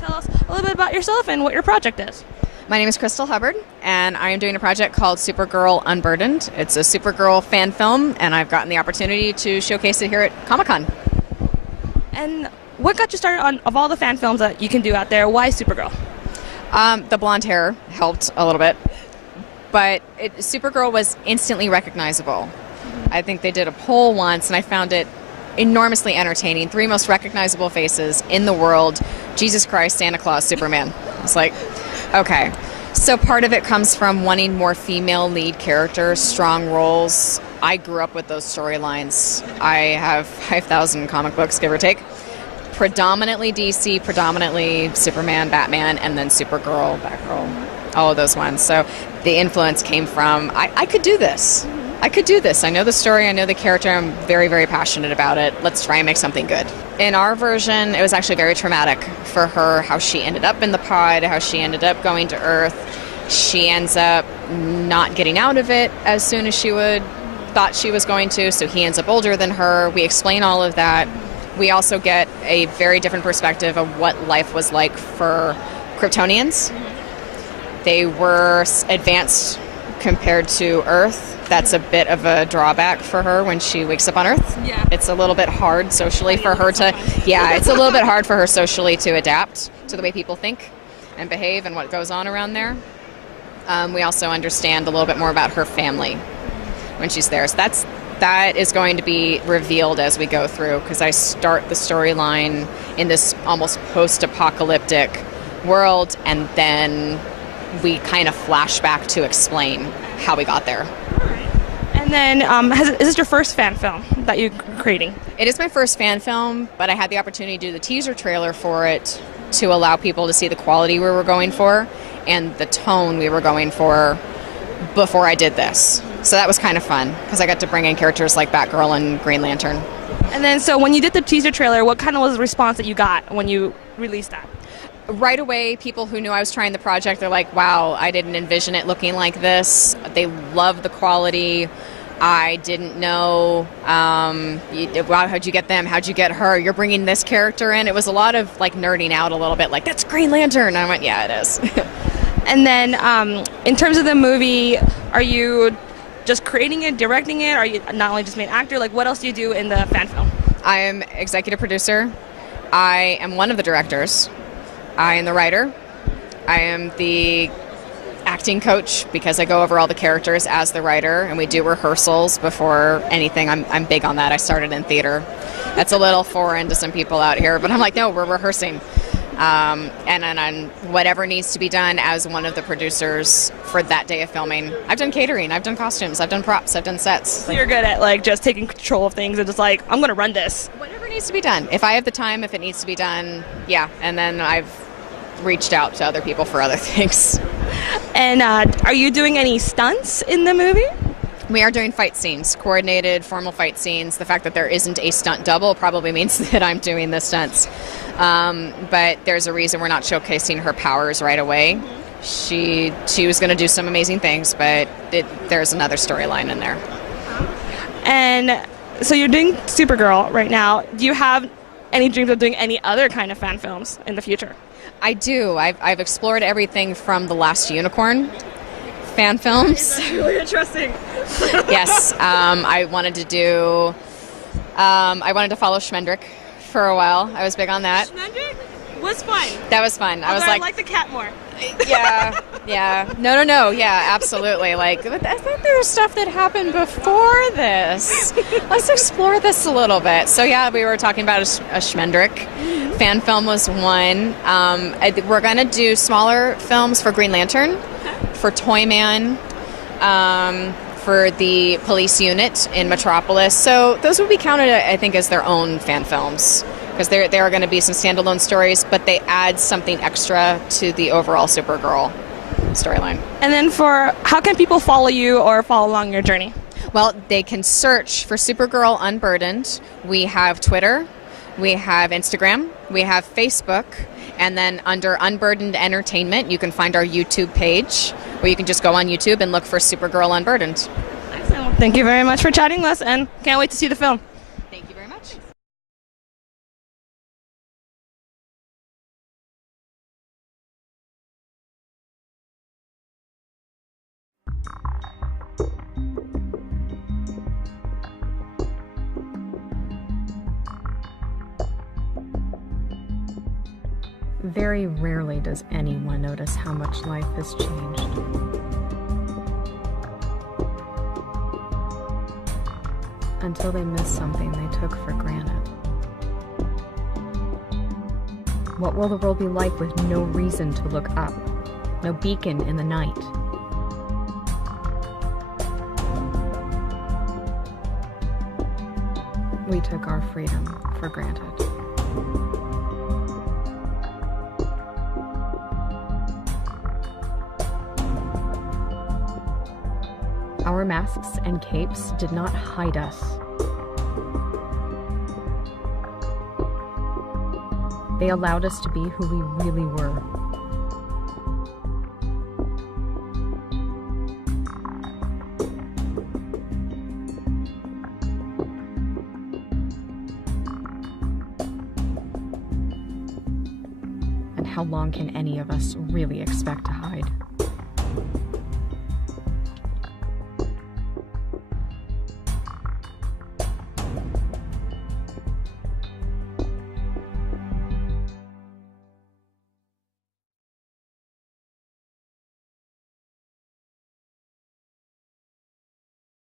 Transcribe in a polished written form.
tell us a little bit about yourself and what your project is. My name is Crysstal Hubbard, and I am doing a project called Supergirl Unburdened. It's a Supergirl fan film, and I've gotten the opportunity to showcase it here at Comic-Con. And what got you started on, of all the fan films that you can do out there, why Supergirl? The blonde hair helped a little bit, but Supergirl was instantly recognizable. I think they did a poll once, and I found it enormously entertaining. 3 most recognizable faces in the world: Jesus Christ, Santa Claus, Superman. It's like, okay. So part of it comes from wanting more female lead characters, strong roles. I grew up with those storylines. I have 5,000 comic books, give or take. Predominantly DC, predominantly Superman, Batman, and then Supergirl, Batgirl, all of those ones. So the influence came from, I could do this. I could do this. I know the story, I know the character, I'm very, very passionate about it. Let's try and make something good. In our version, it was actually very traumatic for her, how she ended up in the pod, how she ended up going to Earth. She ends up not getting out of it as soon as she thought she was going to, so he ends up older than her. We explain all of that. We also get a very different perspective of what life was like for Kryptonians. They were advanced compared to Earth. That's a bit of a drawback for her when she wakes up on Earth. Yeah. It's a little bit hard socially for her to, it's a little bit hard for her socially to adapt to the way people think and behave and what goes on around there. We also understand a little bit more about her family when she's there. So that is going to be revealed as we go through, because I start the storyline in this almost post-apocalyptic world, and then we kind of flash back to explain how we got there. And then, is this your first fan film that you're creating? It is my first fan film, but I had the opportunity to do the teaser trailer for it to allow people to see the quality we were going for and the tone we were going for before I did this. So that was kind of fun, because I got to bring in characters like Batgirl and Green Lantern. And then, so when you did the teaser trailer, what kind of was the response that you got when you released that? Right away, people who knew I was trying the project, they're like, wow, I didn't envision it looking like this. They love the quality. I didn't know, wow, how'd you get them? How'd you get her? You're bringing this character in. It was a lot of like nerding out a little bit, like, that's Green Lantern. And I went, yeah, it is. And then in terms of the movie, are you just creating it, directing it? Are you not only just main actor? Like, what else do you do in the fan film? I am executive producer. I am one of the directors. I am the writer. I am the acting coach, because I go over all the characters as the writer, and we do rehearsals before anything. I'm big on that. I started in theater. That's a little foreign to some people out here, but I'm like, no, we're rehearsing. And on whatever needs to be done as one of the producers for that day of filming. I've done catering, I've done costumes, I've done props, I've done sets. So you're good at like just taking control of things and just like, I'm going to run this. Whatever needs to be done. If I have the time, if it needs to be done, yeah. And then I've reached out to other people for other things. And are you doing any stunts in the movie? We are doing fight scenes, coordinated, formal fight scenes. The fact that there isn't a stunt double probably means that I'm doing the stunts. But there's a reason we're not showcasing her powers right away. She was going to do some amazing things, but there's another storyline in there. And so you're doing Supergirl right now. Do you have any dreams of doing any other kind of fan films in the future? I do. I've explored everything from The Last Unicorn fan films. That's really interesting. Yes. I wanted to follow Schmendrick for a while. I was big on that. Schmendrick was fun. That was fun. I was I like the cat more. Yeah. No. Yeah, absolutely. Like, I thought there was stuff that happened before this. Let's explore this a little bit. So yeah, we were talking about a Schmendrick. Fan film was one. We're going to do smaller films for Green Lantern, for Toyman, for the police unit in Metropolis. So those would be counted, I think, as their own fan films, because there are going to be some standalone stories, but they add something extra to the overall Supergirl storyline. And then how can people follow you or follow along your journey? Well, they can search for Supergirl Unburdened. We have Twitter, we have Instagram, we have Facebook, and then under Unburdened Entertainment, you can find our YouTube page, where you can just go on YouTube and look for Supergirl Unburdened. Excellent. Well, thank you very much for chatting with us, and can't wait to see the film. Very rarely does anyone notice how much life has changed. Until they miss something they took for granted. What will the world be like with no reason to look up? No beacon in the night? We took our freedom for granted. Our masks and capes did not hide us. They allowed us to be who we really were. And how long can any of us really expect to hide?